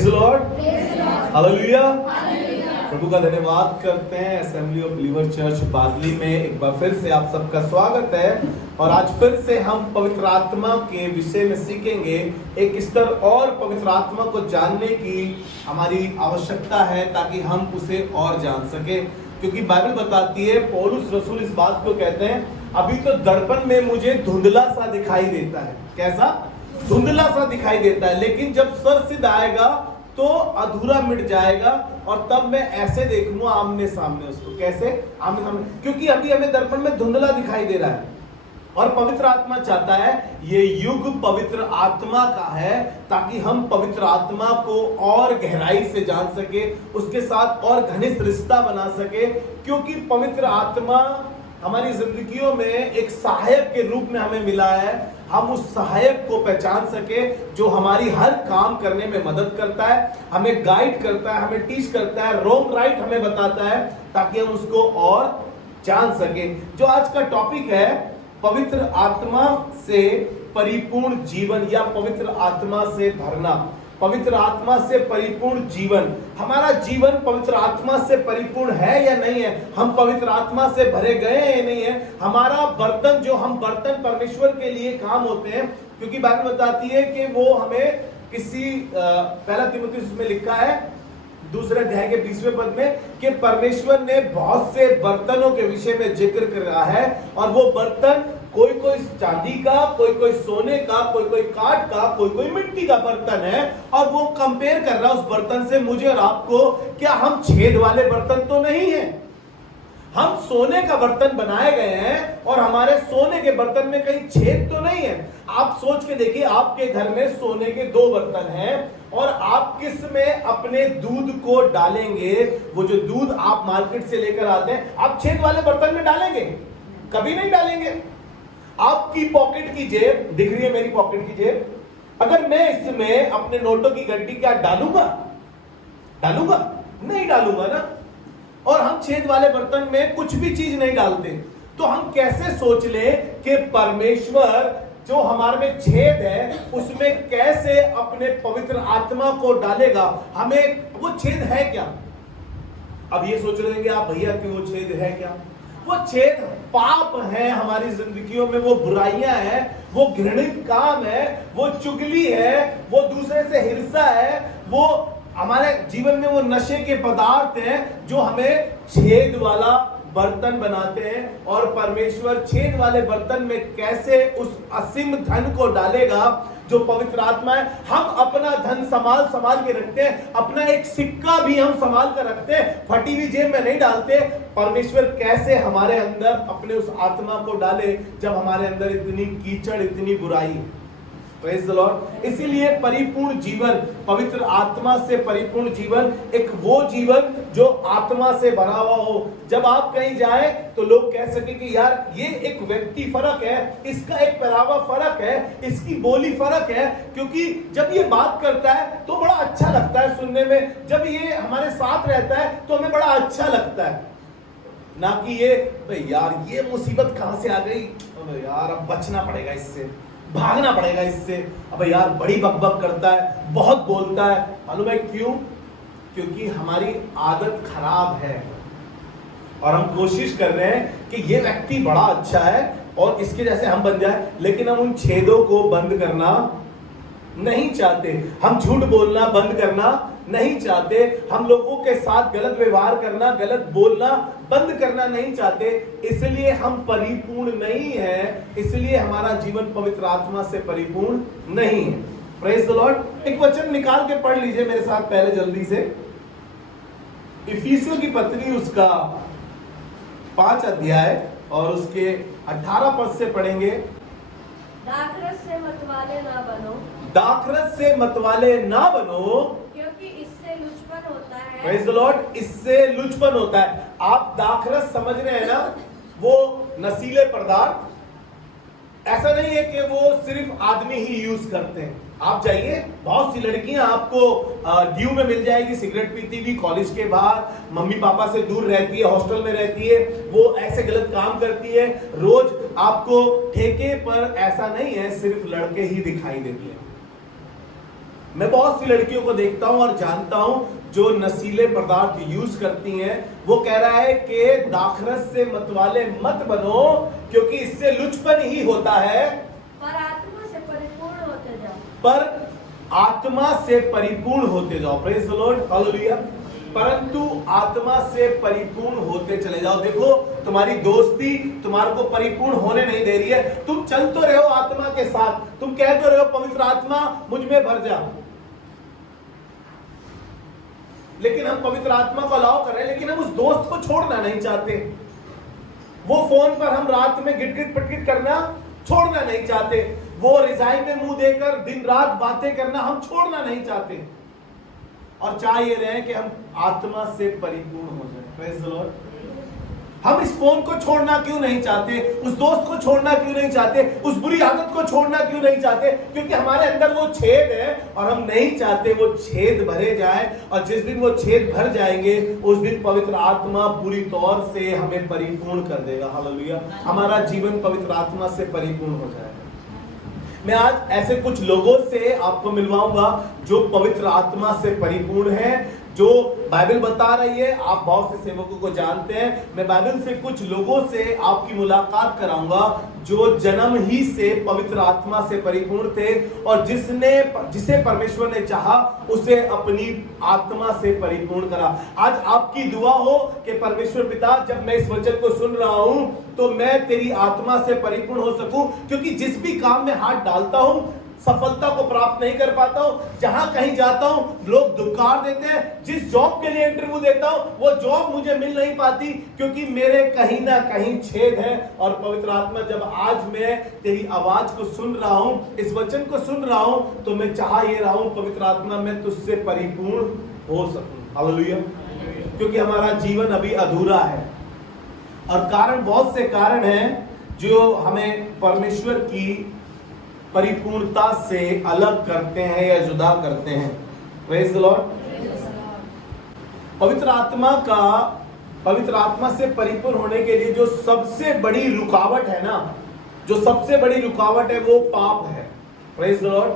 Praise the lord, hallelujah. प्रभु का धन्यवाद करते हैं। Assembly of believer church Badli में एक बार फिर से आप सबका स्वागत है। और आज फिर से हम पवित्र आत्मा के विषय में सीखेंगे। एक स्तर और पवित्र आत्मा को जानने की हमारी आवश्यकता है ताकि हम उसे और जान सके, क्योंकि बाइबल बताती है, पौलुस रसूल इस बात को कहते हैं, अभी तो दर्पण में मुझे धुंधला सा दिखाई देता है। कैसा? धुंधला सा दिखाई देता है, लेकिन जब सर सिद्ध आएगा तो अधूरा मिट जाएगा और तब मैं ऐसे देखूंगा आमने सामने उसको। कैसे? आमने सामने, क्योंकि अभी हमें दर्पण में धुंधला दिखाई दे रहा है। और पवित्र आत्मा चाहता है, ये युग पवित्र आत्मा का है, ताकि हम पवित्र आत्मा को और गहराई से जान सके, उसके साथ और घनिष्ठ रिश्ता बना सके। क्योंकि पवित्र आत्मा हमारी जिंदगियों में एक सहायक के रूप में हमें मिला है। हम उस सहायक को पहचान सके जो हमारी हर काम करने में मदद करता है, हमें गाइड करता है, हमें टीच करता है, रॉन्ग राइट हमें बताता है, ताकि हम उसको और जान सके। जो आज का टॉपिक है, पवित्र आत्मा से परिपूर्ण जीवन या पवित्र आत्मा से भरना। पवित्र आत्मा से परिपूर्ण जीवन। हमारा जीवन पवित्र आत्मा से परिपूर्ण है या नहीं है? हम पवित्र आत्मा से भरे गए हैं या नहीं है? हमारा बर्तन, जो हम बर्तन परमेश्वर के लिए काम होते हैं, क्योंकि बाइबल बताती है कि वो हमें किसी पहला तीमुथियुस में लिखा है 2 अध्याय के 20वें पद में कि परमेश्वर ने बहुत से बर्तनों के विषय में जिक्र कर रहा है। और वो बर्तन कोई कोई चांदी का, कोई कोई सोने का, कोई कोई काठ का, कोई कोई मिट्टी का बर्तन है। और वो कंपेयर कर रहा है उस बर्तन से मुझे और आपको। क्या हम छेद वाले बर्तन तो नहीं है? हम सोने का बर्तन बनाए गए हैं और हमारे सोने के बर्तन में कहीं छेद तो नहीं है। आप सोच के देखिए, आपके घर में सोने के 2 बर्तन हैं और आप किस में अपने दूध को डालेंगे? वो जो दूध आप मार्केट से लेकर आते हैं, आप छेद वाले बर्तन में डालेंगे? कभी नहीं डालेंगे। आपकी पॉकेट की जेब दिख रही है, मेरी पॉकेट की जेब, अगर मैं इसमें अपने नोटों की गड्डी क्या डालूंगा? नहीं डालूंगा ना। और हम छेद वाले बर्तन में कुछ भी चीज नहीं डालते। तो हम कैसे सोच ले कि परमेश्वर जो हमारे में छेद है उसमें कैसे अपने पवित्र आत्मा को डालेगा? हमें वो छेद है क्या? अब ये सोच रहे हैं आप, भैया कि वो छेद है क्या? वो छेद पाप है हमारी जिंदगियों में, वो बुराइयां हैं, वो घृणित काम है, वो चुगली है, वो दूसरे से हिंसा है, वो हमारे जीवन में वो नशे के पदार्थ हैं जो हमें छेद वाला बर्तन बनाते हैं। और परमेश्वर छेद वाले बर्तन में कैसे उस असीम धन को डालेगा जो पवित्र आत्मा है। हम अपना धन संभाल के रखते हैं, अपना एक सिक्का भी हम संभाल कर रखते हैं, फटी हुई जेब में नहीं डालते। परमेश्वर कैसे हमारे अंदर अपने उस आत्मा को डाले जब हमारे अंदर इतनी कीचड़, इतनी बुराई है। Praise the Lord. इसीलिए परिपूर्ण जीवन, पवित्र आत्मा से परिपूर्ण जीवन, एक वो जीवन जो आत्मा से भरा हुआ हो। जब आप कहीं जाए तो लोग कह सके कि यार ये एक व्यक्ति फर्क है, इसका एक पहनावा फर्क है, इसकी बोली फर्क है। क्योंकि जब ये बात करता है तो बड़ा अच्छा लगता है सुनने में, जब ये हमारे साथ रहता है तो हमें बड़ा अच्छा लगता है। ना कि ये यार ये मुसीबत कहां से आ गई, यार अब बचना पड़ेगा इससे, भागना पड़ेगा इससे, अब यार बड़ी बकबक करता है, बहुत बोलता है। मालूम है क्यों? क्योंकि हमारी आदत खराब है और हम कोशिश कर रहे हैं कि ये व्यक्ति बड़ा अच्छा है और इसके जैसे हम बन जाए, लेकिन हम उन छेदों को बंद करना नहीं चाहते। हम झूठ बोलना बंद करना नहीं चाहते। हम लोगों के साथ गलत व्यवहार करना, गलत बोलना बंद करना नहीं चाहते। इसलिए हम परिपूर्ण नहीं है, इसलिए हमारा जीवन पवित्र आत्मा से परिपूर्ण नहीं है। Praise the Lord. एक वचन निकाल के पढ़ लीजिए मेरे साथ पहले जल्दी से। इफिसियों की पत्री उसका 5 अध्याय और उसके 18 पद से पढ़ेंगे। दाखरस से मतवाले ना बनो, दाखरस से मतवाले ना बनो, क्योंकि इससे लुचपन होता है। Praise the Lord. इससे लुचपन होता है। आप दाखरस समझ रहे हैं ना, वो नशीले पदार्थ। ऐसा नहीं है कि वो सिर्फ आदमी ही यूज करते हैं। आप जाइए, बहुत सी लड़कियां आपको ड्यू में मिल जाएगी, सिगरेट पीती हुई कॉलेज के बाहर, मम्मी पापा से दूर रहती है, हॉस्टल में रहती है, वो ऐसे गलत काम करती है रोज आपको ठेके पर। ऐसा नहीं है सिर्फ लड़के ही दिखाई देते हैं। मैं बहुत सी लड़कियों को देखता हूं और जानता हूं जो नशीले पदार्थ यूज करती हैं। वो कह रहा है कि दाखरस से मतवाले मत बनो, क्योंकि इससे लुचपन ही होता है, पर आत्मा से परिपूर्ण होते जाओ। पर आत्मा से परिपूर्ण होते जाओ। Praise the lord, hallelujah. परंतु आत्मा से परिपूर्ण होते चले जाओ। देखो, तुम्हारी दोस्ती तुम्हारे को परिपूर्ण होने नहीं दे रही है। तुम चल तो रहे हो आत्मा के साथ, तुम कह तो रहे हो पवित्र आत्मा मुझ में भर जा, लेकिन हम पवित्र आत्मा को अलाउ कर रहे हैं, लेकिन हम उस दोस्त को छोड़ना नहीं चाहते। वो फोन पर हम रात में गिट पटगिट करना छोड़ना नहीं चाहते। वो रिजाइन में मुंह देकर दिन रात बातें करना हम छोड़ना नहीं चाहते, और चाह ये रहे कि हम आत्मा से परिपूर्ण हो जाए। Praise the Lord. हम इस फोन को छोड़ना क्यों नहीं चाहते, उस दोस्त को छोड़ना क्यों नहीं चाहते, उस बुरी आदत को छोड़ना क्यों नहीं चाहते? क्योंकि हमारे अंदर वो छेद है और हम नहीं चाहते वो छेद भरे जाए। और जिस दिन वो छेद भर जाएंगे उस दिन पवित्र आत्मा पूरी तौर से हमें परिपूर्ण कर देगा। हालेलुया। हमारा जीवन पवित्र आत्मा से परिपूर्ण हो जाएगा। मैं आज ऐसे कुछ लोगों से आपको मिलवाऊंगा जो पवित्र आत्मा से परिपूर्ण है, जो बाइबल बता रही है। आप बहुत से सेवकों को जानते हैं। मैं बाइबल से कुछ लोगों से आपकी मुलाकात कराऊंगा जो जन्म ही से पवित्र आत्मा से परिपूर्ण थे, और जिसे परमेश्वर ने चाहा उसे अपनी आत्मा से परिपूर्ण करा। आज आपकी दुआ हो कि परमेश्वर पिता, जब मैं इस वचन को सुन रहा हूं तो मैं तेरी आत्मा से परिपूर्ण हो सकूं, क्योंकि जिस भी काम में हाथ डालता हूं सफलता को प्राप्त नहीं कर पाता हूं। जहां कहीं जाता हूं लोग दुकार देते हैं। जिस जॉब के लिए इंटरव्यू देता हूं वो जॉब मुझे मिल नहीं पाती, क्योंकि मेरे कहीं ना कहीं छेद है। और पवित्र आत्मा, जब आज मैं तेरी आवाज को सुन रहा हूं, इस वचन को सुन रहा हूं, तो मैं चाह ये रहा हूं पवित्र आत्मा मैं तुझसे परिपूर्ण हो सकूं। हालेलुया। क्योंकि हमारा जीवन अभी अधूरा है, और कारण, बहुत से कारण हैं जो हमें परमेश्वर की परिपूर्णता से अलग करते हैं या जुदा करते हैं। Praise the Lord. पवित्र आत्मा से परिपूर्ण होने के लिए जो सबसे बड़ी रुकावट है ना, जो सबसे बड़ी रुकावट है वो पाप है। Praise the Lord.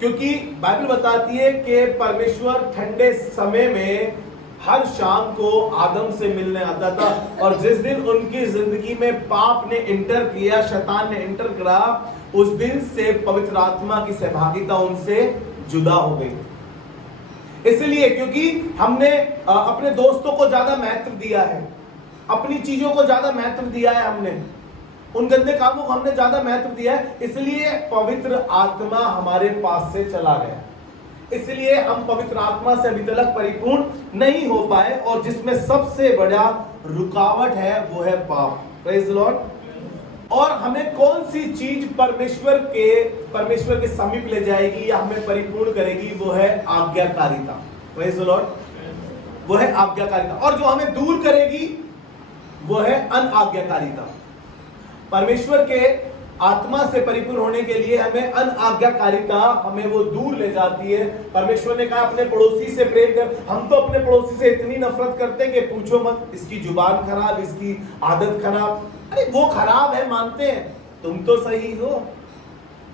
क्योंकि बाइबल बताती है कि परमेश्वर ठंडे समय में हर शाम को आदम से मिलने आता था, और जिस दिन उनकी जिंदगी में पाप ने इंटर किया, शैतान ने इंटर करा, उस दिन से पवित्र आत्मा की सहभागिता उनसे जुदा हो गई। इसलिए क्योंकि हमने अपने दोस्तों को ज्यादा महत्व दिया है, अपनी चीजों को ज्यादा महत्व दिया है, हमने उन गंदे कामों को हमने ज्यादा महत्व दिया है, इसलिए पवित्र आत्मा हमारे पास से चला गया। इसलिए हम पवित्र आत्मा से अभी तक परिपूर्ण नहीं हो पाए, और जिसमें सबसे बड़ा रुकावट है वो है पाप। Praise the Lord. और हमें कौन सी चीज परमेश्वर के समीप ले जाएगी या हमें परिपूर्ण करेगी? वो है आज्ञाकारिता। Praise the Lord. वो है आज्ञाकारिता। और जो हमें दूर करेगी वो है अनआज्ञाकारिता। परमेश्वर के आत्मा से परिपूर्ण होने के लिए हमें अनआज्ञाकारिता हमें वो दूर ले जाती है। परमेश्वर ने कहा अपने पड़ोसी से प्रेम कर। हम तो अपने पड़ोसी से इतनी नफरत करते हैं कि पूछो मत। इसकी जुबान खराब, इसकी आदत खराब। अरे वो खराब है मानते हैं, तुम तो सही हो,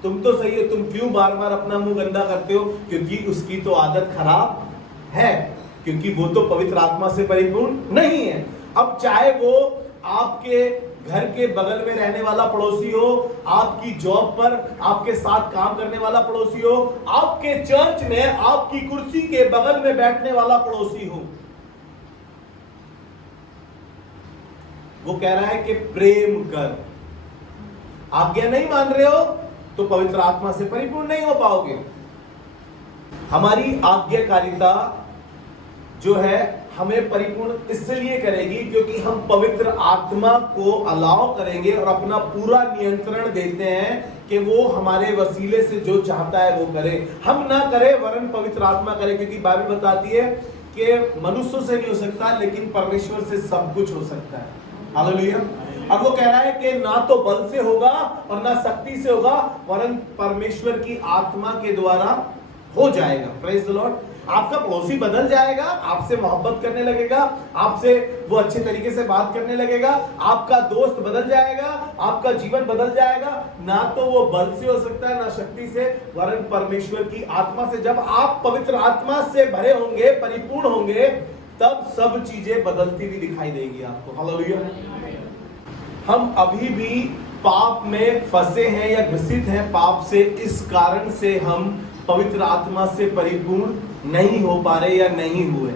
तुम तो सही हो, तुम क्यों बार बार अपना मुंह गंदा करते हो? क्योंकि उसकी तो आदत खराब है, क्योंकि वो तो पवित्र आत्मा से परिपूर्ण नहीं है। अब चाहे वो आपके घर के बगल में रहने वाला पड़ोसी हो, आपकी जॉब पर आपके साथ काम करने वाला पड़ोसी हो, आपके चर्च में आपकी कुर्सी के बगल में बैठने वाला पड़ोसी हो, वो कह रहा है कि प्रेम कर। आज्ञा नहीं मान रहे हो तो पवित्र आत्मा से परिपूर्ण नहीं हो पाओगे। हमारी आज्ञाकारिता जो है हमें परिपूर्ण इसलिए करेगी क्योंकि हम पवित्र आत्मा को अलाउ करेंगे और अपना पूरा नियंत्रण देते हैं कि वो हमारे वसीले से जो चाहता है वो करे। हम ना करें वरन पवित्र आत्मा करे, क्योंकि बाइबल बताती है कि मनुष्यों से नहीं हो सकता लेकिन परमेश्वर से सब कुछ हो सकता है। हालेलुया। अब वो कह रहा है कि ना तो बल से होगा और ना शक्ति से होगा वरन परमेश्वर की आत्मा के द्वारा हो जाएगा। Praise the Lord. आपका पड़ोसी बदल जाएगा, आपसे मोहब्बत करने लगेगा, आपसे वो अच्छे तरीके से बात करने लगेगा, आपका दोस्त बदल जाएगा, आपका जीवन बदल जाएगा। ना तो वो बल से हो सकता है, ना शक्ति से, वरन परमेश्वर की आत्मा से। जब आप पवित्र आत्मा से भरे होंगे, परिपूर्ण होंगे, तब सब चीजें बदलती हुई दिखाई देगी आपको। हालेलुया। हम अभी भी पाप में फंसे हैं या ग्रसित हैं पाप से, इस कारण से हम पवित्र आत्मा से परिपूर्ण नहीं हो पा रहे या नहीं हुए।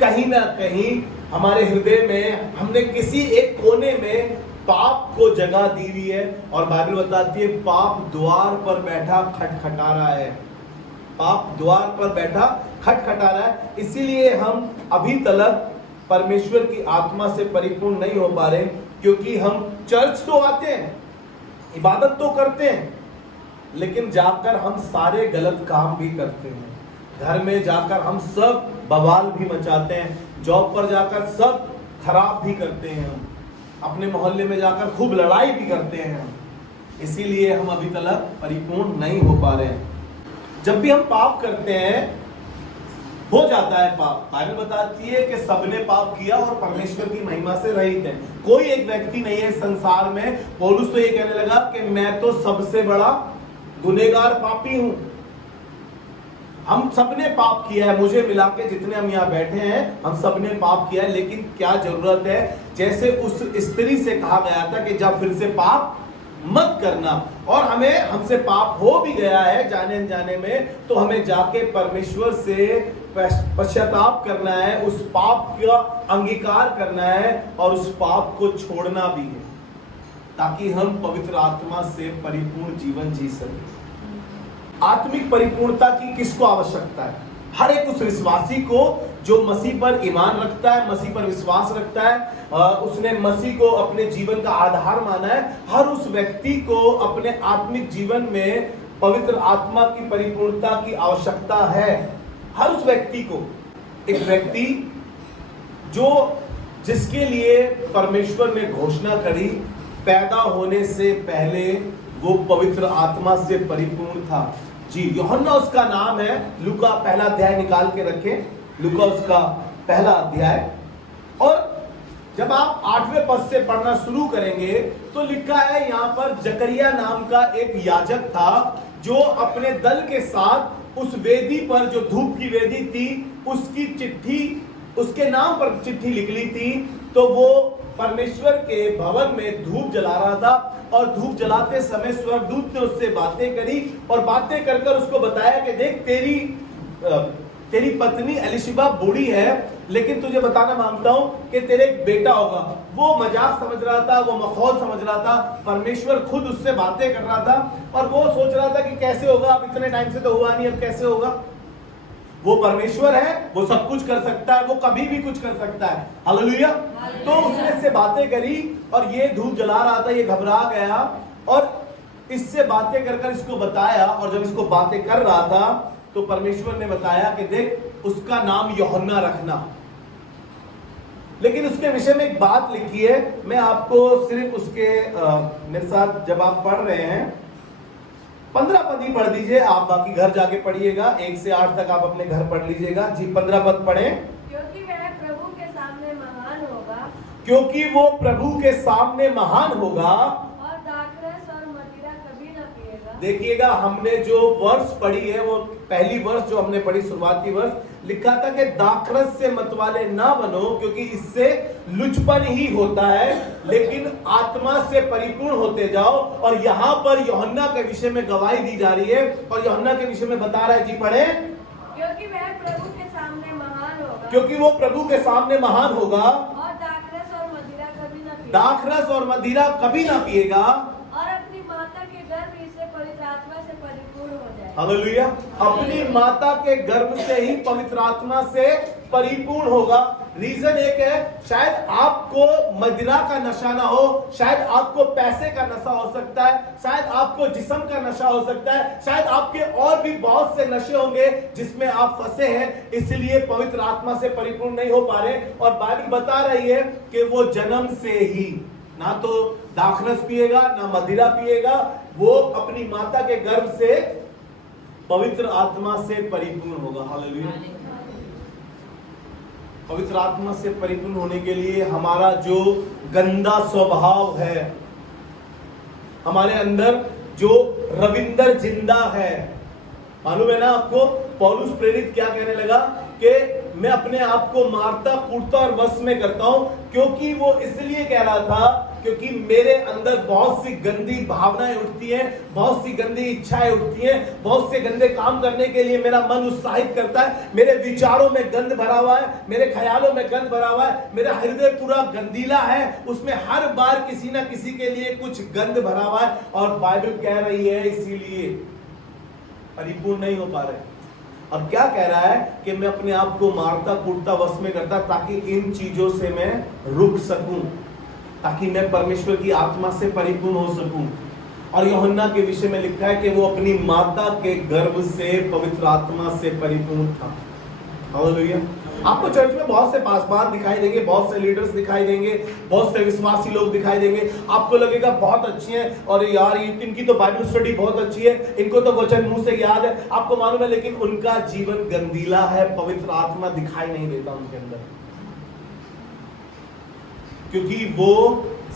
कहीं ना कहीं हमारे हृदय में हमने किसी एक कोने में पाप को जगह दी हुई है, और बाइबल बताती है पाप द्वार पर बैठा खटखटा रहा है। पाप द्वार पर बैठा खटखटा रहा है। इसीलिए हम अभी तक परमेश्वर की आत्मा से परिपूर्ण नहीं हो पा रहे, क्योंकि हम चर्च तो आते हैं, इबादत तो करते हैं, लेकिन जाकर हम सारे गलत काम भी करते हैं। घर में जाकर हम सब बवाल भी मचाते हैं, जॉब पर जाकर सब खराब भी करते हैं, हम अपने मोहल्ले में जाकर खूब लड़ाई भी करते हैं। इसीलिए हम अभी तक परिपूर्ण नहीं हो पा रहे हैं। जब भी हम पाप करते हैं, हो जाता है पाप। बाइबल बताती है कि सबने पाप किया और परमेश्वर की महिमा से रहित है। कोई एक व्यक्ति नहीं है संसार में, पौलुस तो ये कहने लगा कि मैं तो सबसे बड़ा गुनहगार पापी हूं। हम सबने पाप किया है, मुझे मिला के जितने हम यहाँ बैठे हैं, हम सबने पाप किया है। लेकिन क्या जरूरत है, जैसे उस स्त्री से कहा गया था कि जब फिर से पाप मत करना, और हमसे पाप हो भी गया है जाने अनजाने में, तो हमें जाके परमेश्वर से पश्चाताप करना है, उस पाप का अंगीकार करना है और उस पाप को छोड़ना भी है, ताकि हम पवित्र आत्मा से परिपूर्ण जीवन जी सकें। आत्मिक परिपूर्णता की किसको आवश्यकता है? हर एक उस विश्वासी को जो मसीह पर ईमान रखता है, मसीह पर विश्वास रखता है, उसने मसीह को अपने जीवन का आधार माना है। हर उस व्यक्ति को अपने आत्मिक जीवन में पवित्र आत्मा की परिपूर्णता की आवश्यकता है। हर उस व्यक्ति को, एक व्यक्ति जिसके लिए परमेश्वर ने घोषणा करी, पैदा होने से पहले वो पवित्र आत्मा से परिपूर्ण था। जी, यूहन्ना उसका नाम है। लूका पहला अध्याय निकाल के रखें, लूका उसका पहला अध्याय, और जब आप 8वें पद से पढ़ना शुरू करेंगे तो लिखा है यहाँ पर, जकरिया नाम का एक याजक था जो अपने दल के साथ उस वेदी पर, जो धूप की वेदी थी, उसकी चिट्ठी, उसके नाम पर चिट्ठी निकली थी। तो वो परमेश्वर के भवन में धूप जला रहा था, और धूप जलाते समय स्वर्गदूत ने उससे बातें करी, और बातें कर कर उसको बताया कि देख, तेरी पत्नी एलिशिबा बूढ़ी है, लेकिन तुझे बताना मांगता हूं कि तेरे एक बेटा होगा। वो मजाक समझ रहा था, वो मखौल समझ रहा था। परमेश्वर खुद उससे बातें कर रहा था, और वो सोच रहा था कि कैसे होगा, अब इतने टाइम से तो हुआ नहीं, अब कैसे होगा। वो परमेश्वर है, वो सब कुछ कर सकता है, वो कभी भी कुछ कर सकता है। हालेलुया। तो उसने इससे बातें करी, और ये धूप जला रहा था, ये घबरा गया, और इससे बातें कर कर इसको बताया। और जब इसको बातें कर रहा था तो परमेश्वर ने बताया कि देख, उसका नाम यूहन्ना रखना। लेकिन उसके विषय में एक बात लिखी है, मैं आपको सिर्फ उसके मेरे साथ जब आप पढ़ रहे हैं 15 पद ही पढ़ दीजिए, आप बाकी घर जाके पढ़िएगा, 1 से 8 तक आप अपने घर पढ़ लीजिएगा। जी, 15 पद पढ़े। क्योंकि वह प्रभु के सामने महान होगा, क्योंकि वो प्रभु के सामने महान होगा, और दाखरस और मदिरा कभी न पिएगा। देखिएगा, हमने जो वर्ष पढ़ी है, वो पहली वर्ष जो हमने पढ़ी, शुरुआती वर्ष, लिखा था कि दाखरस से मतवाले ना बनो, क्योंकि इससे लुचपन ही होता है, लेकिन आत्मा से परिपूर्ण होते जाओ। और यहाँ पर यूहन्ना के विषय में गवाही दी जा रही है, और यूहन्ना के विषय में बता रहा है। जी, पढ़े। क्योंकि वह प्रभु के सामने महान होगा, क्योंकि वो प्रभु के सामने महान होगा, और दाखरस और मदिरा कभी न पिएगा, दाखरस और मदिरा कभी ना पिएगा, और अपनी माता के गर्भ से पवित्र आत्मा से परिपूर्ण हो जाए। हालेलुया। अपनी माता के गर्भ से ही पवित्र आत्मा से परिपूर्ण होगा। रीजन एक है, शायद आपको मदिरा का नशा ना हो, शायद आपको पैसे का नशा हो सकता है, शायद आपको जिस्म का नशा हो सकता है, शायद आपके और भी बहुत से नशे होंगे जिसमें आप फंसे हैं, इसलिए पवित्र आत्मा से परिपूर्ण नहीं हो पा रहे। और बाइबल बता रही है कि वो जन्म से ही ना तो दाखरस पिएगा, ना मदिरा पिएगा, वो अपनी माता के गर्भ से पवित्र आत्मा से परिपूर्ण होगा। हालेलुया। पवित्र आत्मा से परिपूर्ण होने के लिए हमारा जो गंदा स्वभाव है, हमारे अंदर जो रविंदर जिंदा है, मालूम है ना आपको, पौलुस प्रेरित क्या कहने लगा कि मैं अपने आप को मारता कूटता और वश में करता हूं, क्योंकि वो इसलिए कह रहा था क्योंकि मेरे अंदर बहुत सी गंदी भावनाएं उठती हैं, बहुत सी गंदी इच्छाएं उठती हैं, बहुत से गंदे काम करने के लिए मेरा मन उत्साहित करता है, मेरे विचारों में गंद भरा हुआ है, मेरे ख्यालों में गंद भरा हुआ है, मेरा हृदय पूरा गंदीला है, उसमें हर बार किसी ना किसी के लिए कुछ गंद भरा हुआ है, और बाइबल कह रही है इसीलिए परिपूर्ण नहीं हो पा रहे। अब क्या कह रहा है कि मैं अपने आप को मारता कूटता वश में करता, ताकि इन चीजों से मैं रुक सकूं, ताकि मैं परमेश्वर की आत्मा से परिपूर्ण हो सकूं। और यूहन्ना के विषय में लिखा है कि वो अपनी माता के गर्भ से पवित्र आत्मा से परिपूर्ण था। हालेलुया। आपको चर्च में बहुत से पासवान दिखाई देंगे, बहुत से लीडर्स दिखाई देंगे, बहुत से विश्वासी लोग दिखाई देंगे, आपको लगेगा बहुत अच्छे हैं और यार इनकी तो बाइबल स्टडी बहुत अच्छी है, इनको तो वचन मुंह से याद है, आपको मालूम है, लेकिन उनका जीवन गंदीला है, पवित्र आत्मा दिखाई नहीं देता उनके अंदर, क्योंकि वो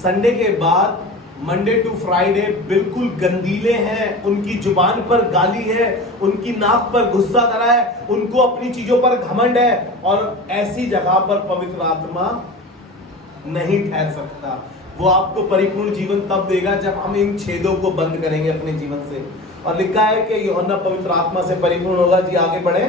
संडे के बाद मंडे टू फ्राइडे बिल्कुल गंदीले हैं, उनकी जुबान पर गाली है, उनकी नाक पर गुस्सा धरा है, उनको अपनी चीजों पर घमंड है, और ऐसी जगह पर पवित्र आत्मा नहीं ठहर सकता। वो आपको परिपूर्ण जीवन तब देगा जब हम इन छेदों को बंद करेंगे अपने जीवन से। और लिखा है कि यूहन्ना पवित्र आत्मा से परिपूर्ण होगा। जी आगे बढ़े।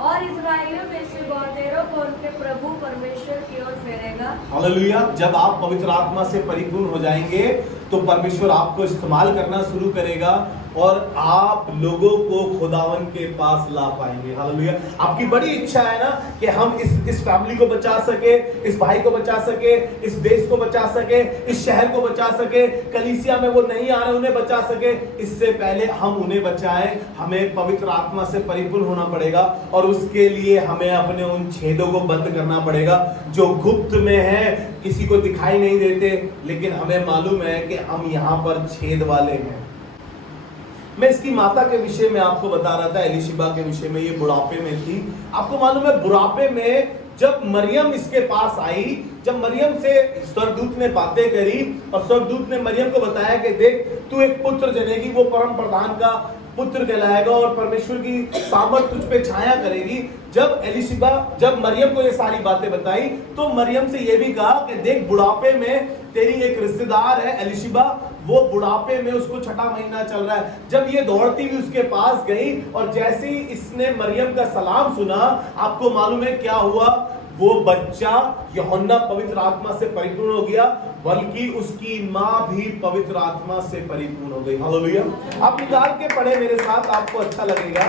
और इस्राएलियों में से बहुतेरों को उनके प्रभु परमेश्वर की ओर फेरेगा। हालेलुया। जब आप पवित्र आत्मा से परिपूर्ण हो जाएंगे तो परमेश्वर आपको इस्तेमाल करना शुरू करेगा और आप लोगों को खुदावन के पास ला पाएंगे। हालेलुया। आपकी बड़ी इच्छा है ना कि हम इस फैमिली को बचा सके, इस भाई को बचा सके, इस देश को बचा सके, इस शहर को बचा सके, कलीसिया में वो नहीं आ रहे उन्हें बचा सके। इससे पहले हम उन्हें बचाएं, हमें पवित्र आत्मा से परिपूर्ण होना पड़ेगा, और उसके लिए हमें अपने उन छेदों को बंद करना पड़ेगा जो गुप्त में है, किसी को दिखाई नहीं देते, लेकिन हमें मालूम है कि हम यहाँ पर छेद वाले हैं। मैं इसकी माता के विषय में आपको बता रहा था, एलिशिबा के विषय में। ये बुढ़ापे में थी। आपको मालूम है बुढ़ापे में जब मरियम इसके पास आई, जब मरियम से स्वर्गदूत ने बातें करी और स्वर्गदूत ने मरियम को बताया कि देख तू एक पुत्र जनेगी, वो परम प्रधान का पुत्र कहलाएगा और परमेश्वर की सामर्थ तुझ पे छाया करेगी। जब मरियम को ये सारी बातें बताई तो मरियम से ये भी कहा कि देख बुढ़ापे में तेरी एक रिश्तेदार है एलिशिबा, वो बुढ़ापे में उसको 6वां महीना चल रहा है। जब ये दौड़ती हुई उसके पास गई और जैसे ही इसने मरियम का सलाम सुना, आपको मालूम है क्या हुआ? वो बच्चा यूहन्ना पवित्र आत्मा से परिपूर्ण हो गया, बल्कि उसकी मां भी पवित्र आत्मा से परिपूर्ण हो गई। हालेलुया। आप निकाल के पढ़े मेरे साथ, आपको अच्छा लगेगा।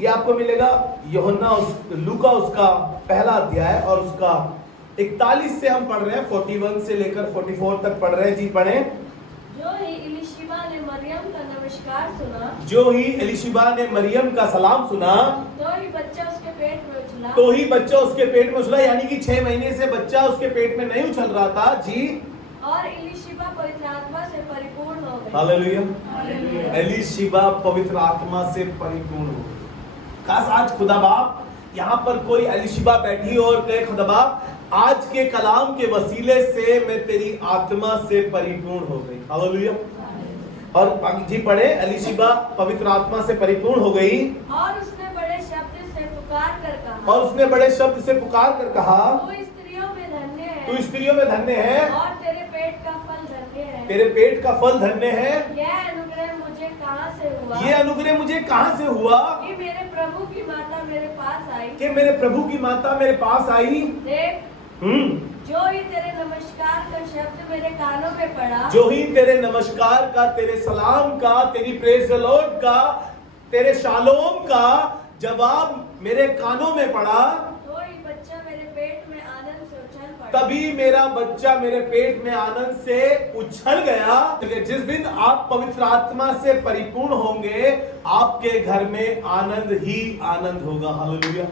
ये आपको मिलेगा यूहन्ना लूका उसका पहला अध्याय और उसका 41 से हम पढ़ रहे हैं, 41 से लेकर 44 तक पढ़ रहे हैं। जी पढ़े। जो ही एलिशिबा ने मरियम का नमस्कार सुना, जो ही एलिशिबा ने मरियम का सलाम सुना, तो ही बच्चा उसके पेट में उछला। तो ही बच्चा उसके पेट में उछला, यानी कि 6 महीने से बच्चा उसके पेट में नहीं उछल रहा था। जी। और एलिशिबा पवित्र आत्मा से परिपूर्ण हो गई। हालेलुया। एलिशिबा पवित्र आत्मा से परिपूर्ण हो गई। काश आज खुदा बाप यहाँ पर कोई एलिशिबा बैठी हो और कहे खुदा बाप आज के कलाम के वसीले से मैं तेरी आत्मा से परिपूर्ण हो गई। हालेलुया। और जी पढ़े। एलिशिबा पवित्र आत्मा से परिपूर्ण हो गई और उसने बड़े शब्द से पुकार कर कहा, और उसने बड़े शब्द से पुकार कर कहा, तू स्त्रियों में धन्य है, तू स्त्रियों में धन्य है, और तेरे पेट का फल धन्य है। तेरे पेट का फल धन्य है। यह अनुग्रह मुझे कहाँ से हुआ? ये अनुग्रह मुझे कहाँ से हुआ? कि मेरे प्रभु की माता मेरे पास आई। कि मेरे प्रभु की माता मेरे पास आई। देख, जो ही तेरे नमस्कार का शब्द मेरे कानों में पड़ा, जो ही तेरे नमस्कार का, तेरे सलाम का, तेरी प्रेज द लॉर्ड का, तेरे शालोम का जवाब मेरे कानों में पड़ा, तो ही बच्चा मेरे पेट में आनंद से उछल तभी मेरा बच्चा मेरे पेट में आनंद से उछल गया। जिस दिन आप पवित्र आत्मा से परिपूर्ण होंगे, आपके घर में आनंद ही आनंद होगा। हालेलुया,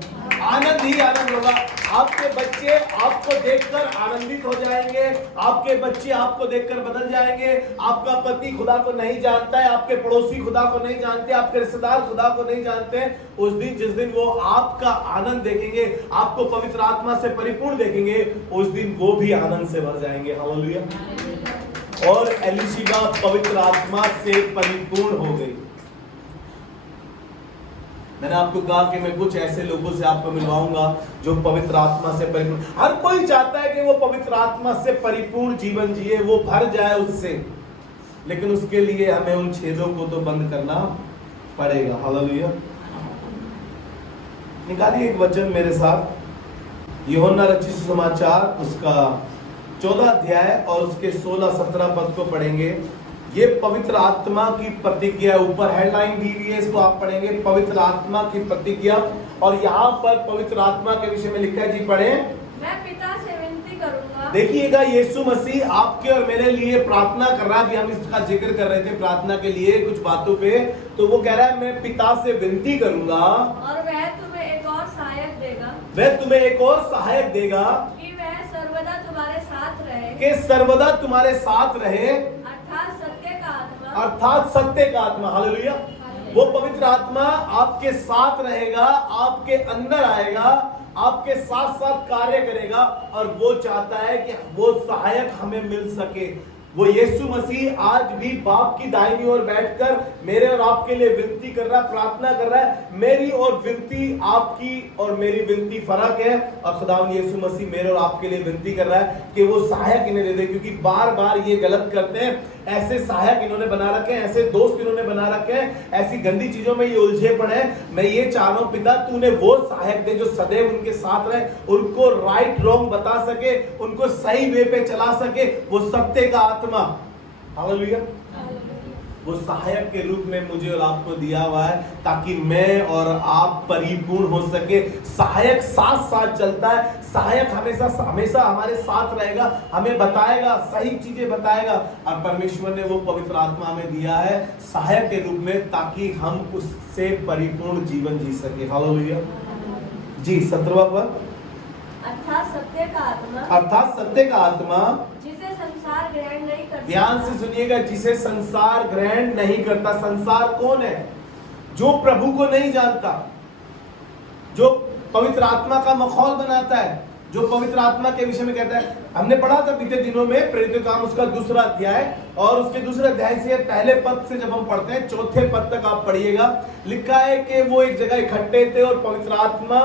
आनंद ही आनंद होगा। आपके बच्चे आपको देखकर आनंदित हो जाएंगे, आपके बच्चे आपको देखकर बदल जाएंगे। आपका पति खुदा को नहीं जानता है, आपके पड़ोसी खुदा को नहीं जानते, आपके रिश्तेदार खुदा को नहीं जानते। उस दिन जिस दिन वो आपका आनंद देखेंगे, आपको पवित्र आत्मा से परिपूर्ण देखेंगे, उस दिन वो भी आनंद से भर जाएंगे। हालेलुया। और एलीशिबा पवित्र आत्मा से परिपूर्ण हो गई। मैंने आपको कहा कि मैं कुछ ऐसे लोगों से आपको मिलवाऊंगा जो पवित्र आत्मा से परिपूर्ण। हर कोई चाहता है कि वो पवित्र आत्मा से परिपूर्ण जीवन जिए, वो भर जाए उससे, लेकिन उसके लिए हमें उन छेदों को तो बंद करना पड़ेगा। हालेलुया। निकालिए एक वचन मेरे साथ, यूहन्ना रचित सुसमाचार उसका 14 अध्याय और उसके 16-17 पद को पढ़ेंगे। ये पवित्र आत्मा की प्रतिज्ञा, ऊपर हेडलाइन दी हुई है, इसको आप पढ़ेंगे, पवित्र आत्मा की प्रतिज्ञा। और यहाँ पर पवित्र आत्मा के विषय में लिखा है, जी पढ़े। मैं पिता से विनती करूंगा। देखिएगा, यीशु मसीह आपके और मेरे लिए प्रार्थना कर रहा है। अभी हम इसका जिक्र कर रहे थे प्रार्थना के लिए कुछ बातों पे, तो वो कह रहा है मैं पिता से विनती करूंगा और वह तुम्हें एक और सहायक देगा, वह तुम्हें एक और सहायक देगा कि वह सर्वदा तुम्हारे साथ रहे, कि सर्वदा तुम्हारे साथ रहे, अर्थात सत्य का आत्मा, अर्थात सत्य का आत्मा। हालेलुया। वो पवित्र आत्मा आपके साथ रहेगा, आपके अंदर आएगा, आपके साथ साथ कार्य करेगा, और वो चाहता है कि वो सहायक हमें मिल सके। वो यीशु मसीह आज भी बाप की दाहिनी ओर बैठकर मेरे और आपके लिए विनती कर रहा है, प्रार्थना कर रहा है। मेरी और विनती, आपकी और मेरी विनती फर्क है, और खुदावंद यीशु मसीह मेरे और आपके लिए विनती कर रहा है कि वो सहायक इन्हें दे दे, क्योंकि बार बार ये गलत करते हैं। ऐसे सहायक इन्होंने बना रखे हैं, ऐसे दोस्त इन्होंने बना रखे हैं, ऐसी गंदी चीजों में ये उलझे पड़े हैं। मैं ये चाह रहा हूं पिता, तूने वो सहायक दे जो सदैव उनके साथ रहे, उनको राइट रॉन्ग बता सके, उनको सही वे पे चला सके, वो सत्य का आत्मा। हालेलुया। वो सहायक के रूप में मुझे और आपको दिया हुआ है, ताकि मैं और आप परिपूर्ण हो सके। सहायक साथ साथ चलता है, सहायक हमेशा हमेशा हमारे साथ रहेगा, हमें बताएगा, सही चीजें बताएगा। और परमेश्वर ने वो पवित्र आत्मा हमें दिया है सहायक के रूप में, ताकि हम उससे परिपूर्ण जीवन जी सके। हालेलुया। जी 17वां पद, अर्थात सत्य का आत्मा, अर्थात सत्य का आत्मा, जिसे संसार ग्रहण नहीं करता। ध्यान से सुनिएगा, जिसे संसार ग्रहण नहीं करता। संसार कौन है? जो प्रभु को नहीं जानता, जो पवित्र आत्मा का मखौल बनाता है, जो पवित्र आत्मा के विषय में कहता है। हमने पढ़ा था बीते दिनों में प्रेरितों के काम उसका 2 अध्याय, और उसके 2 अध्याय से पहले पद से जब हम पढ़ते हैं 4 पद तक आप पढ़िएगा। लिखा है कि वो एक जगह इकट्ठे थे और पवित्र आत्मा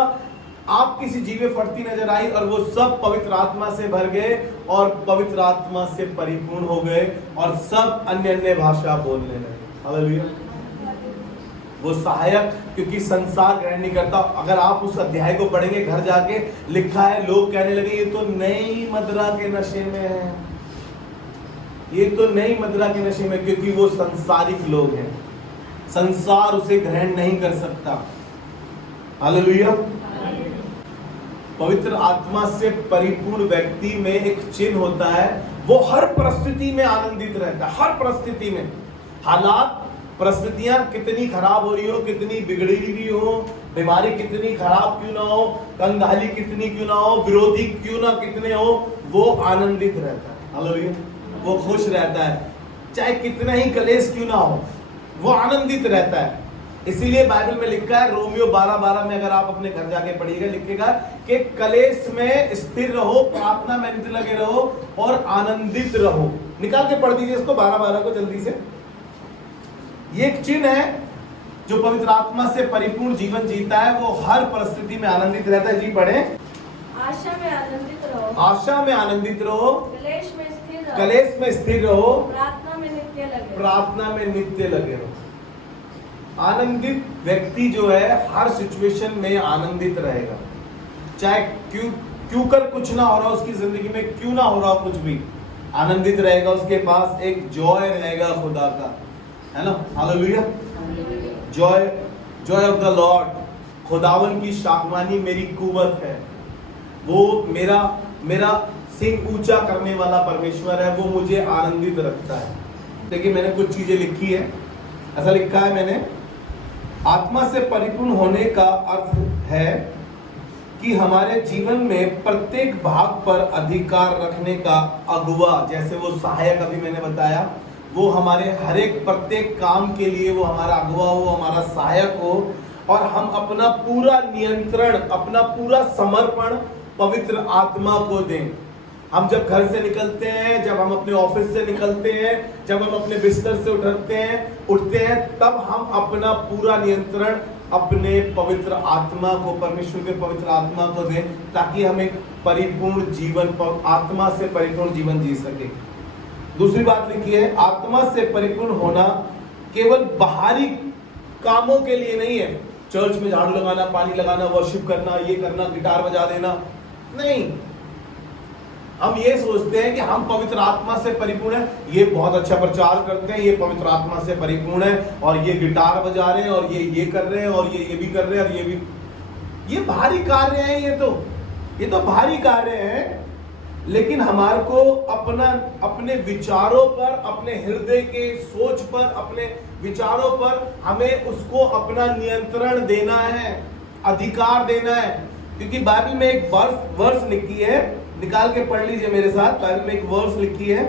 आप किसी जीव में फटती नजर आई, और वो सब पवित्र आत्मा से भर गए और पवित्र आत्मा से परिपूर्ण हो गए, और सब अन्य अन्य भाषा बोलने लगे। हालेलुया। वो सहायक, क्योंकि संसार ग्रहण नहीं करता। अगर आप उस अध्याय को पढ़ेंगे घर जाके, लिखा है लोग कहने लगे ये तो नई मदिरा के नशे में है, ये तो नई मदिरा के नशे में, क्योंकि वो संसारिक लोग हैं, संसार उसे ग्रहण नहीं कर सकता। हालेलुया। पवित्र आत्मा से परिपूर्ण व्यक्ति में एक चिन्ह होता है, वो हर परिस्थिति में आनंदित रहता है। हर परिस्थिति में, हालात परिस्थितियां कितनी खराब हो रही हो, कितनी बिगड़ी हुई हो, बीमारी कितनी खराब क्यों ना हो, कंगाली कितनी क्यों ना हो, विरोधी क्यों ना कितने हो, वो आनंदित रहता है। हालेलुया। वो खुश रहता है, चाहे कितना ही कलेश क्यों ना हो, वो आनंदित रहता है। इसीलिए बाइबल में लिखा है, रोमियो 12:12 में, अगर आप अपने घर जाके पढ़िएगा, लिखेगा कि कलेश में स्थिर रहो, प्रार्थना में निरंतर लगे रहो और आनंदित रहो। निकाल के पढ़ दीजिए इसको 12:12 को जल्दी से। ये एक चिन्ह है, जो पवित्र आत्मा से परिपूर्ण जीवन जीता है, वो हर परिस्थिति में आनंदित रहता है। जी पढ़े। आशा में आनंदित रहो, आशा में आनंदित रहो, कलेश में स्थिर रहो, कलेश में स्थिर रहो, प्रार्थना में नित्य लगे, प्रार्थना में नित्य लगे रहो। आनंदित व्यक्ति जो है हर सिचुएशन में आनंदित रहेगा, चाहे क्यों कर कुछ ना हो रहा उसकी जिंदगी में, क्यों ना हो रहा कुछ भी, आनंदित रहेगा। उसके पास एक जॉय रहेगा खुदा का, है ना। Hallelujah. Joy, Joy of the Lord, खुदावन की शागवानी मेरी कुवत है। वो मेरा सिंह ऊंचा करने वाला परमेश्वर है, वो मुझे आनंदित रखता है। देखिए मैंने कुछ चीजें लिखी है, ऐसा लिखा है मैंने, आत्मा से परिपूर्ण होने का अर्थ है कि हमारे जीवन में प्रत्येक भाग पर अधिकार रखने का अगुवा, जैसे वो सहायक अभी मैंने बताया, वो हमारे हर एक प्रत्येक काम के लिए वो हमारा अगुवा हो, हमारा सहायक हो, और हम अपना पूरा नियंत्रण, अपना पूरा समर्पण पवित्र आत्मा को दें। हम जब घर से निकलते हैं, जब हम अपने ऑफिस से निकलते हैं, जब हम अपने बिस्तर से उठते हैं, तब हम अपना पूरा नियंत्रण अपने पवित्र आत्मा को, परमेश्वर के पवित्र आत्मा को दें, ताकि हम एक परिपूर्ण जीवन, आत्मा से परिपूर्ण जीवन जी सके। दूसरी बात लिखी है, आत्मा से परिपूर्ण होना केवल बाहरी कामों के लिए नहीं है, चर्च में झाड़ू लगाना, पानी लगाना, वर्शिप करना, ये करना, गिटार बजा देना नहीं। हम ये सोचते हैं कि हम पवित्र आत्मा से परिपूर्ण है, ये बहुत अच्छा प्रचार करते हैं, ये पवित्र आत्मा से परिपूर्ण है, और ये गिटार बजा रहे हैं, और ये कर रहे हैं, और ये भी कर रहे हैं, और ये भी, ये भारी कार्य हैं, ये तो भारी कार्य हैं। लेकिन हमारे को अपने विचारों पर, अपने हृदय के सोच पर, अपने विचारों पर हमें उसको अपना नियंत्रण देना है, अधिकार देना है। क्योंकि बाइबल में एक वर्स लिखी है, निकाल के पढ़ लीजिए मेरे साथ। बाइबल में एक वर्स लिखी है,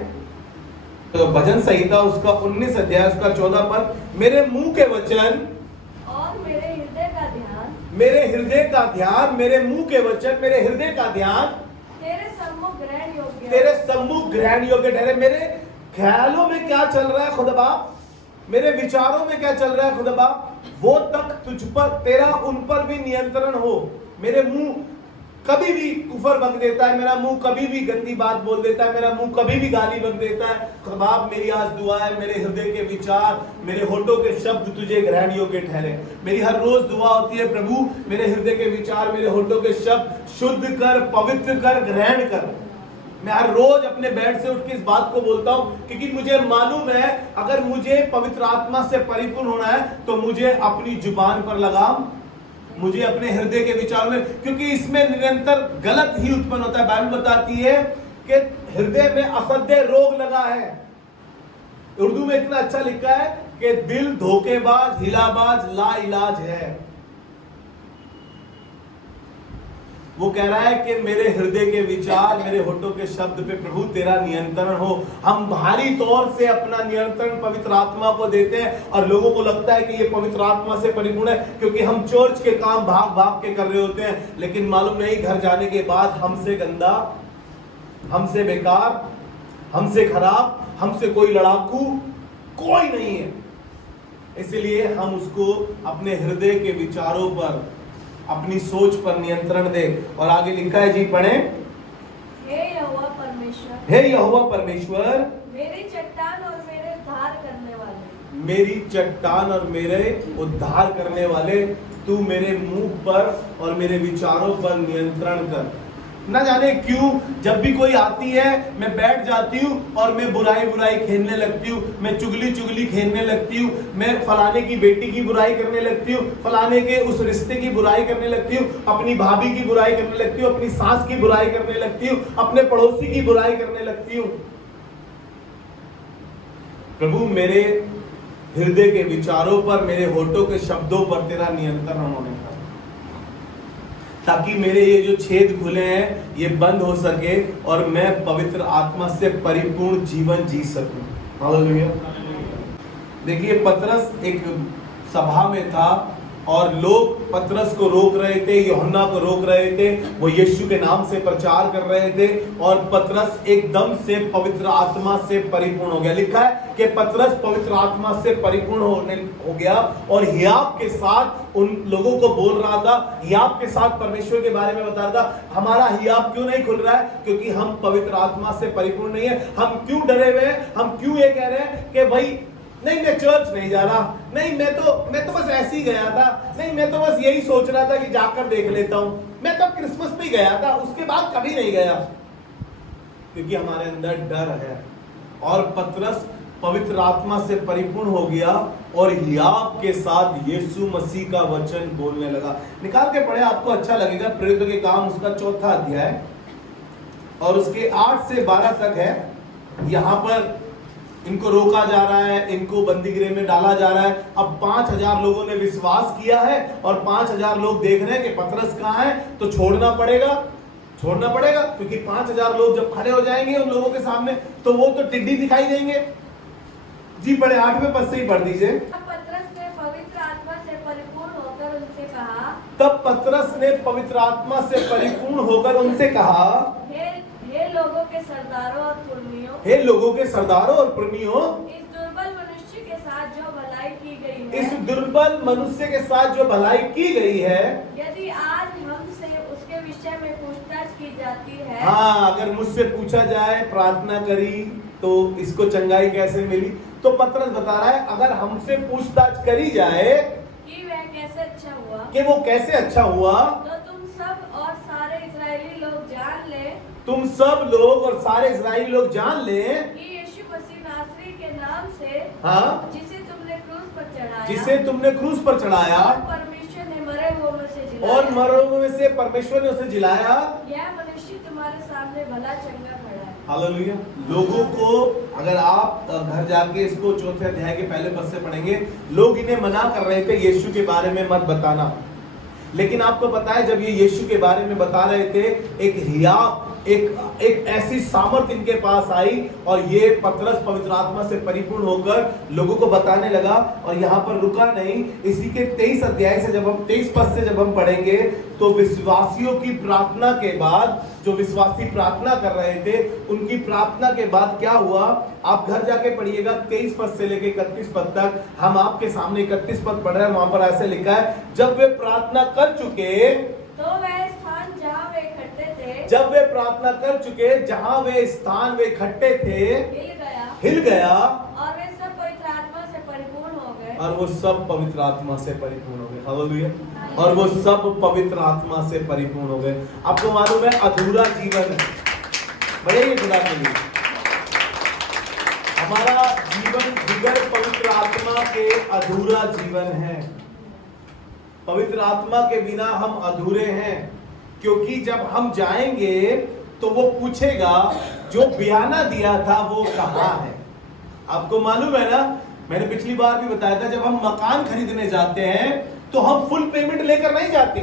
तो भजन संहिता उसका 19 अध्याय उसका 14 पद, मेरे मुंह के वचन और मेरे हृदय का ध्यान, मेरे हृदय का ध्यान, मेरे मुंह के वचन, मेरे हृदय का ध्यान तेरे सम्मुख ग्रहण योग्य, तेरे सम्मुख ग्रहण योग्य ठहरे। मेरे ख्यालों में क्या चल रहा है खुदा बाप, मेरे विचारों में क्या चल रहा है खुदा बाप, वो तक तुझ पर, तेरा उन पर भी नियंत्रण हो। मेरे मुंह कभी भी कुफर बक देता है, मेरा मुंह कभी भी गंदी बात बोल देता है, मेरा मुंह कभी भी गाली बक देता है। खुदा बाप मेरी आज दुआ है, मेरे हृदय के विचार, मेरे होठों के शब्द तुझे ग्रहण योग्य ठहरे। मेरी हर रोज दुआ होती है, प्रभु मेरे हृदय के विचार, मेरे होठों के शब्द शुद्ध कर, पवित्र कर, ग्रहण कर। मैं हर रोज अपने बेड से उठ के इस बात को बोलता हूं, क्योंकि मुझे मालूम है अगर मुझे पवित्र आत्मा से परिपूर्ण होना है तो मुझे अपनी जुबान पर लगाम, मुझे अपने हृदय के विचार में, क्योंकि इसमें निरंतर गलत ही उत्पन्न होता है। बाइबल बताती है कि हृदय में असह्य रोग लगा है। उर्दू में इतना अच्छा लिखा है कि दिल धोखेबाज, हिलाबाज, लाइलाज है। वो कह रहा है कि मेरे हृदय के विचार, मेरे होठों के शब्द पे प्रभु तेरा नियंत्रण हो। हम भारी तौर से अपना नियंत्रण पवित्र आत्मा को देते हैं, और लोगों को लगता है कि ये पवित्र आत्मा से परिपूर्ण है, क्योंकि हम चर्च के काम भाग भाग के कर रहे होते हैं। लेकिन मालूम नहीं घर जाने के बाद हमसे गंदा, हमसे बेकार, हमसे खराब, हमसे कोई लड़ाकू कोई नहीं है। इसलिए हम उसको अपने हृदय के विचारों पर, अपनी सोच पर नियंत्रण दे। और आगे लिखा है जी, पढ़े, हे यहोवा परमेश्वर, हे यहोवा परमेश्वर, मेरी चट्टान और मेरे उद्धार करने वाले, मेरी चट्टान और मेरे उद्धार करने वाले, तू मेरे मुंह पर और मेरे विचारों पर नियंत्रण कर। ना जाने क्यों जब भी कोई आती है मैं बैठ जाती हूँ और मैं बुराई खेलने लगती हूँ, मैं चुगली खेलने लगती हूँ, मैं फलाने की बेटी की बुराई करने लगती हूँ, फलाने के उस रिश्ते की बुराई करने लगती हूँ, अपनी भाभी की बुराई करने लगती हूँ, अपनी सास की बुराई करने लगती हूँ, अपने पड़ोसी की बुराई करने लगती हूँ। प्रभु मेरे हृदय के विचारों पर, मेरे होठों के शब्दों पर तेरा नियंत्रण होने का, ताकि मेरे ये जो छेद खुले हैं ये बंद हो सके और मैं पवित्र आत्मा से परिपूर्ण जीवन जी सकूं। हालेलुया। देखिए पतरस एक सभा में था और लोग पतरस को रोक रहे थे, यूहन्ना को रोक रहे थे, वो यीशु के नाम से प्रचार कर रहे थे, और पतरस एकदम से पवित्र आत्मा से परिपूर्ण हो गया। लिखा है कि पतरस पवित्र आत्मा से परिपूर्ण हो गया और हियाव के साथ उन लोगों को बोल रहा था, हियाव के साथ परमेश्वर के बारे में बता रहा था। हमारा हियाव क्यों नहीं खुल रहा है? क्योंकि हम पवित्र आत्मा से परिपूर्ण नहीं है। हम क्यों डरे हुए हैं? हम क्यों ये कह रहे हैं कि भाई नहीं मैं चर्च नहीं जा रहा, नहीं मैं तो बस ऐसे ही गया था, नहीं मैं तो बस यही सोच रहा था कि जाकर देख लेता हूं, मैं तो क्रिसमस पे गया था, उसके बाद कभी नहीं गया। क्योंकि हमारे अंदर डर है। और पतरस पवित्र आत्मा से परिपूर्ण हो गया और हियाव के साथ यीशु मसीह का वचन बोलने लगा। निकाल के पढ़े, आपको अच्छा लगेगा। प्रेरितों के काम उसका 4था अध्याय और उसके 8 से 12 तक है। यहाँ पर इनको रोका जा रहा है, इनको बंदी गृह में डाला जा रहा है। अब 5000 लोगों ने विश्वास किया है और 5000 लोग देख रहे हैं कि पतरस कहाँ है, तो छोड़ना पड़ेगा क्योंकि 5000 लोग जब खड़े हो जाएंगे उन लोगों के सामने तो वो तो टिड्डी दिखाई देंगे। जी पढ़े 8वें पद से ही पढ़ दीजिए। पतरस ने पवित्र आत्मा से परिपूर्ण होकर उनसे कहा, तब पतरस ने पवित्र आत्मा से परिपूर्ण होकर उनसे कहा, हे लोगों के सरदारों और पुरनियों, हे लोगों के सरदारों और पुरनियों, इस दुर्बल मनुष्य के साथ जो भलाई की गई है, इस दुर्बल मनुष्य के साथ जो भलाई की गई है, यदि आज हमसे उसके विषय में पूछताछ की जाती है, हाँ अगर मुझसे पूछा जाए प्रार्थना करी तो इसको चंगाई कैसे मिली, तो पतरस बता रहा है अगर हमसे पूछताछ करी जाए कि वह कैसे अच्छा हुआ, कि वो कैसे अच्छा हुआ, तो तुम सब और सारे इजरायली लोग जान ले, तुम सब लोग और सारे इजराइली लोग जान ले कि यीशु मसीह नासरी के नाम से, हाँ जिसे तुमने क्रूस पर चढ़ाया, जिसे तुमने क्रूस पर चढ़ाया और परमेश्वर ने मरे हुओं में से जिलाया, और मरे हुए में से परमेश्वर ने उसे जिलाया, यह मनुष्य तुम्हारे सामने भला चंगा खड़ा है। हालेलुया। लोगों को अगर आप घर जाके इसको 4थे अध्याय के पहले पद से पढ़ेंगे, लोग इन्हें मना कर रहे थे यीशु के बारे में मत बताना, लेकिन आपको पता है जब ये यीशु के बारे में बता रहे थे एक हिया एक ऐसी सामर्थ इनके पास आई और ये पतरस पवित्र आत्मा से परिपूर्ण होकर लोगों को बताने लगा। और यहाँ पर रुका नहीं, इसी के 23 अध्याय से जब हम 23 पद से जब हम पढ़ेंगे तो विश्वासियों की प्रार्थना के बाद, जो विश्वासी प्रार्थना कर रहे थे उनकी प्रार्थना के बाद क्या हुआ, आप घर जाके पढ़िएगा 23 पद से लेके 31 पद तक। हम आपके सामने 31 पद पढ़ रहे हैं, वहां पर ऐसे लिखा है, जब वे प्रार्थना कर चुके तो वह स्थान जहाँ वे इकट्ठे थे, जब वे प्रार्थना कर चुके जहां वे स्थान वे इकट्ठे थे हिल गया और वे सब पवित्र आत्मा से परिपूर्ण हो गए, और वो सब पवित्र आत्मा से परिपूर्ण हो गए। हालेलुया। और वो सब पवित्र आत्मा से परिपूर्ण हो गए। आपको मालूम है अधूरा जीवन है, बढ़िए खुदा के लिए हमारा जीवन बगैर पवित्र आत्मा के अधूरा जीवन है। पवित्र आत्मा के बिना हम अधूरे हैं, क्योंकि जब हम जाएंगे तो वो पूछेगा जो बयाना दिया था वो कहाँ है। आपको मालूम है ना, मैंने पिछली बार भी बताया था, जब हम मकान खरीदने जाते हैं तो हम फुल पेमेंट लेकर नहीं जाते,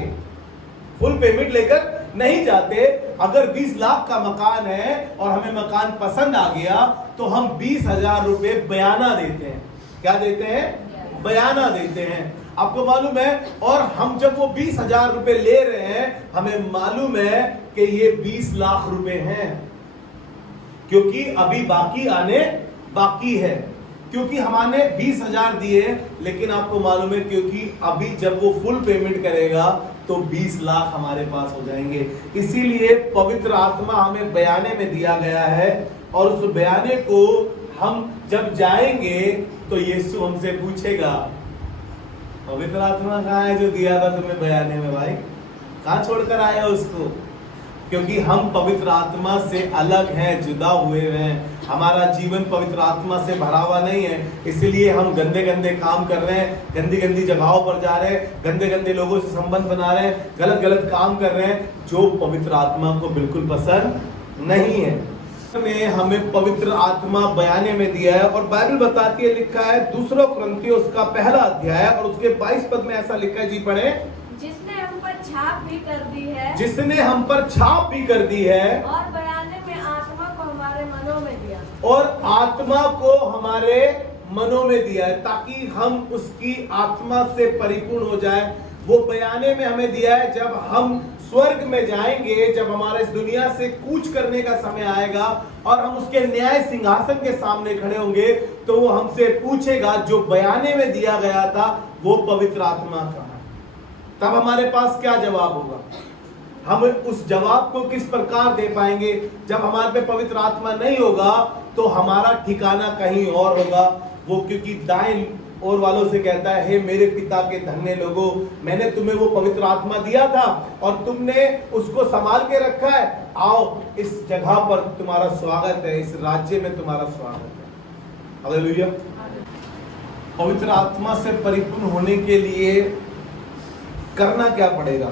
फुल पेमेंट लेकर नहीं जाते। अगर 20 लाख का मकान है और हमें मकान पसंद आ गया तो हम 20,000 रुपए बयाना देते हैं। क्या देते हैं? बयाना देते हैं। आपको मालूम है, और हम जब वो 20,000 रुपए ले रहे हैं हमें मालूम है कि ये 20 लाख रुपए हैं, क्योंकि अभी बाकी आने बाकी है, क्योंकि हमने 20,000 दिए, लेकिन आपको मालूम है क्योंकि अभी जब वो फुल पेमेंट करेगा तो 20 लाख हमारे पास हो जाएंगे। इसीलिए पवित्र आत्मा हमें बयाने में दिया गया है, और उस बयाने को हम जब जाएंगे तो यीशु हमसे पूछेगा पवित्र आत्मा कहाँ है जो दिया था तुम्हें बयाने में, भाई कहाँ छोड़कर आए हो उसको? क्योंकि हम पवित्र आत्मा से अलग हैं, जुदा हुए हैं, हमारा जीवन पवित्र आत्मा से भरा हुआ नहीं है। इसलिए हम गंदे गंदे काम कर रहे हैं, गंदी गंदी जगहों पर जा रहे हैं, गंदे गंदे लोगों से संबंध बना रहे हैं, गलत गलत काम कर रहे हैं, जो पवित्र आत्मा को बिल्कुल पसंद नहीं है। में हमें पवित्र आत्मा बयाने में दिया है, और बाइबल बताती है, लिखा है 2 कुरिन्थियों उसका 1 अध्याय और उसके 22 पद में ऐसा लिखा है। जी पढ़े। जिसने हम पर छाप भी कर दी है, जिसने हम पर छाप भी कर दी है, और बयाने में आत्मा को हमारे मनों में दिया, और आत्मा को हमारे मनों में दिया है, ताकि हम उसकी आत्मा से परिपूर्ण हो जाए। वो बयाने में हमें दिया है, जब हम स्वर्ग में जाएंगे, जब हमारे इस दुनिया से कूच करने का समय आएगा और हम उसके न्याय सिंहासन के सामने खड़े होंगे, तो वो हमसे पूछेगा जो बयाने में दिया गया था वो पवित्र आत्मा कहाँ है। तब हमारे पास क्या जवाब होगा? हम उस जवाब को किस प्रकार दे पाएंगे? जब हमारे पे पवित्र आत्मा नहीं होगा तो हमारा ठिकाना कहीं और होगा। वो क्योंकि दाएं और वालों से कहता है, हे मेरे पिता के धन्य लोगों, मैंने तुम्हें वो पवित्र आत्मा दिया था और तुमने उसको संभाल के रखा है, आओ इस जगह पर तुम्हारा स्वागत है, इस राज्य में तुम्हारा स्वागत है। हालेलुया। पवित्र आत्मा से परिपूर्ण होने के लिए करना क्या पड़ेगा?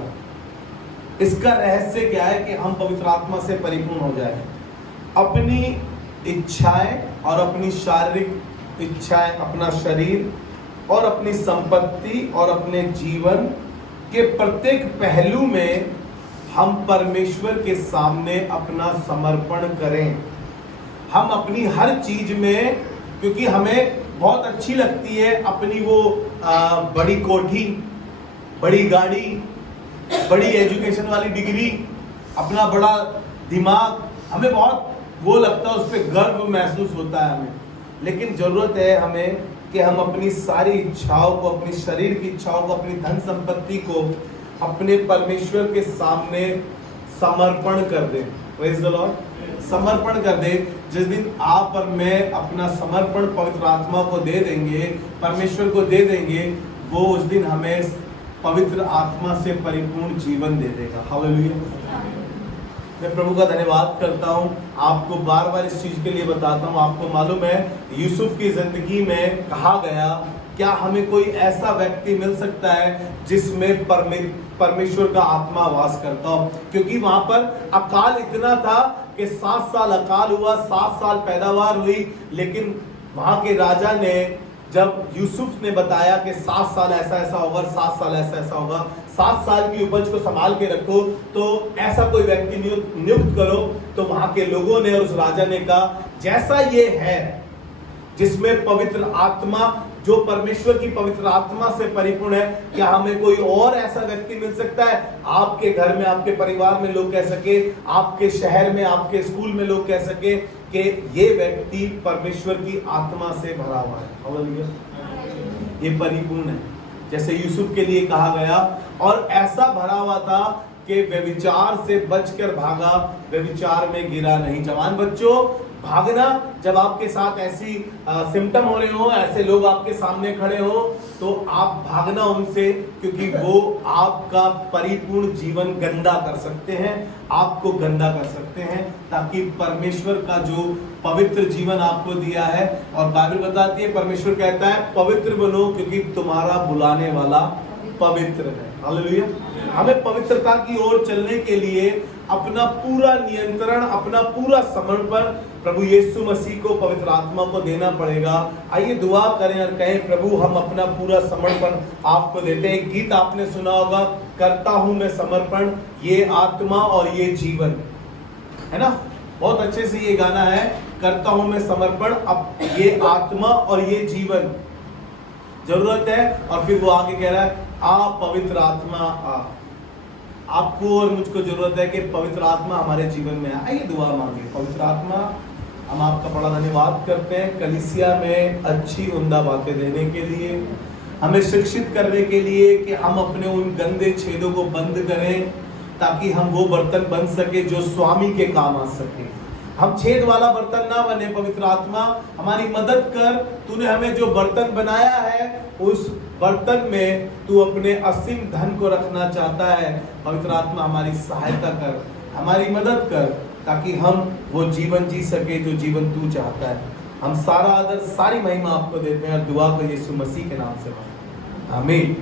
इसका रहस्य क्या है कि हम पवित्र आत्मा से परिपूर्ण हो जाए, अपनी इच्छाएं और अपनी शारीरिक इच्छाएं, अपना शरीर और अपनी संपत्ति और अपने जीवन के प्रत्येक पहलू में हम परमेश्वर के सामने अपना समर्पण करें। हम अपनी हर चीज में, क्योंकि हमें बहुत अच्छी लगती है अपनी वो बड़ी कोठी, बड़ी गाड़ी, बड़ी एजुकेशन वाली डिग्री, अपना बड़ा दिमाग, हमें बहुत वो लगता है, उस पर गर्व महसूस होता है हमें। लेकिन जरूरत है हमें कि हम अपनी सारी इच्छाओं को, अपनी शरीर की इच्छाओं को, अपनी धन संपत्ति को अपने परमेश्वर के सामने समर्पण कर दें। Praise the Lord. समर्पण कर दे। जिस दिन आप और मैं अपना समर्पण पवित्र आत्मा को दे देंगे, परमेश्वर को दे देंगे, वो उस दिन हमें पवित्र आत्मा से परिपूर्ण जीवन दे देगा। हालेलुया। मैं प्रभु का धन्यवाद करता हूँ। आपको बार बार इस चीज के लिए बताता हूँ। आपको मालूम है यूसुफ की जिंदगी में कहा गया, क्या हमें कोई ऐसा व्यक्ति मिल सकता है जिसमें परमेश्वर का आत्मा वास करता हो? क्योंकि वहां पर अकाल इतना था कि 7 साल अकाल हुआ, 7 साल पैदावार हुई, लेकिन वहां के राजा ने, जब यूसुफ ने बताया कि 7 साल ऐसा ऐसा होगा, 7 साल ऐसा ऐसा होगा, 7 साल की उपज को संभाल के रखो, तो ऐसा कोई व्यक्ति नियुक्त करो, तो वहां के लोगों ने, उस राजा ने कहा, जैसा ये है जिसमें पवित्र आत्मा, जो परमेश्वर की पवित्र आत्मा से परिपूर्ण है, क्या हमें कोई और ऐसा व्यक्ति मिल सकता है? आपके घर में, आपके परिवार में लोग कह सके, आपके शहर में, आपके स्कूल में लोग कह सके कि ये व्यक्ति परमेश्वर की आत्मा से भरा हुआ है। हालेलुया। ये परिपूर्ण है, जैसे यूसुफ के लिए कहा गया। और ऐसा भरा हुआ था कि व्यभिचार से बचकर भागा, व्यभिचार में गिरा नहीं। जवान बच्चों, भागना, जब आपके साथ ऐसी सिम्टम हो रहे हो, ऐसे लोग आपके सामने खड़े हो, तो आप भागना उनसे, क्योंकि वो आपका परिपूर्ण जीवन गंदा कर सकते हैं, आपको गंदा कर सकते हैं, ताकि परमेश्वर का जो पवित्र जीवन आपको दिया है, और बाइबल बताती है, परमेश्वर कहता है पवित्र बनो क्योंकि तुम्हारा बुलाने वाला पवित्र है। हालेलुया। हमें पवित्रता की ओर चलने के लिए अपना पूरा नियंत्रण, अपना पूरा समर्पण प्रभु यीशु मसीह को, पवित्र आत्मा को देना पड़ेगा। आइए दुआ करें और कहें, प्रभु हम अपना पूरा समर्पण आपको देते हैं। एक गीत आपने सुना होगा, करता हूं मैं समर्पण, ये आत्मा और ये जीवन, है ना? बहुत अच्छे से ये गाना है, करता हूं मैं समर्पण, अब ये आत्मा और ये जीवन जरूरत है। और फिर वो आगे कह रहा है, आ पवित्र आत्मा आ। आपको और मुझको जरूरत है कि पवित्र आत्मा हमारे जीवन में आए। आइए दुआ मांगे। पवित्र आत्मा, हम आपका बड़ा धन्यवाद करते हैं कलीसिया में अच्छी उम्दा बातें देने के लिए, हमें शिक्षित करने के लिए कि हम अपने उन गंदे छेदों को बंद करें, ताकि हम वो बर्तन बन सके जो स्वामी के काम आ सके। हम छेद वाला बर्तन ना बने। पवित्र आत्मा हमारी मदद कर। तूने हमें जो बर्तन बनाया है, उस बर्तन में तू अपने असीम धन को रखना चाहता है। पवित्र आत्मा हमारी सहायता कर, हमारी मदद कर, ताकि हम वो जीवन जी सके जो जीवन तू चाहता है। हम सारा आदर, सारी महिमा आपको देते हैं और दुआ को यीशु मसीह के नाम से मांगते हैं। आमीन।